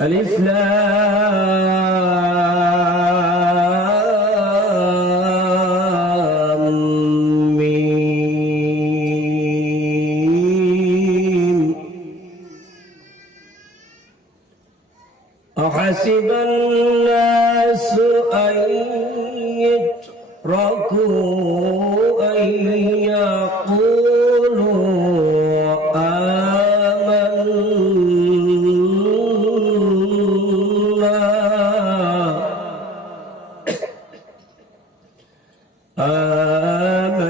ألف لام. ميم أحسب الناس أن يتركوا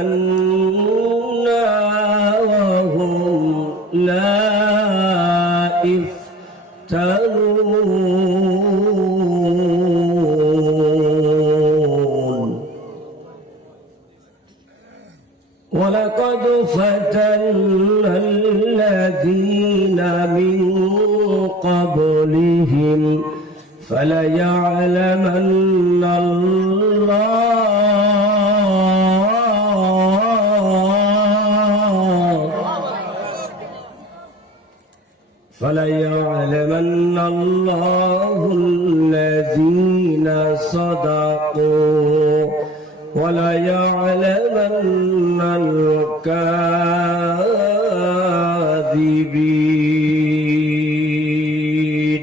آمنا وهم لا يفتنون ولقد فتنا الذين من قبلهم فليعلمن الله فليعلمن الله الذين صدقوا وليعلمن الكاذبين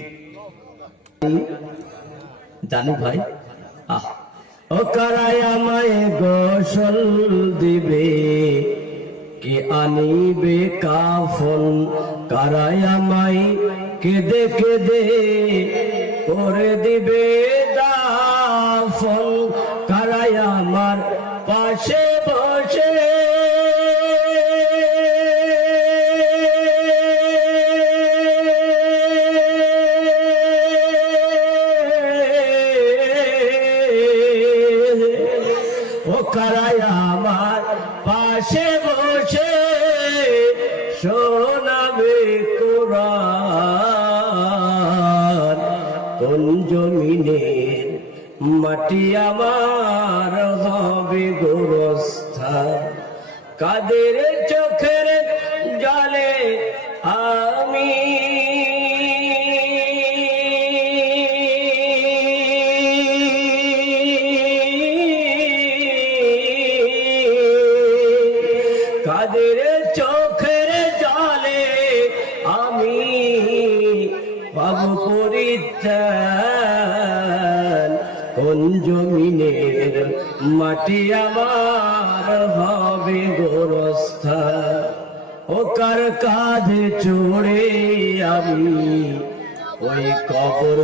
জানু ভাই আহ ও কারায় আমায় গোসল দিবে কে আনিবে কাফন? কারায় আমায় কেদে কেদে করে দিবে দাফন। কারায় আমার পাশে বসে। ও কারায় আমার পাশে বসে শোনাবে কোরআন। কোন জমিনের মাটি আমার হবে গোরস্থা কাদের চোখের জলে আমি কাদের চোখের জলে আমি পরিত্রাণ? কোন জমিনের মাটি আমার হবে গোরস্থা ও কার কাঁধে চড়ে আমি ওই কবর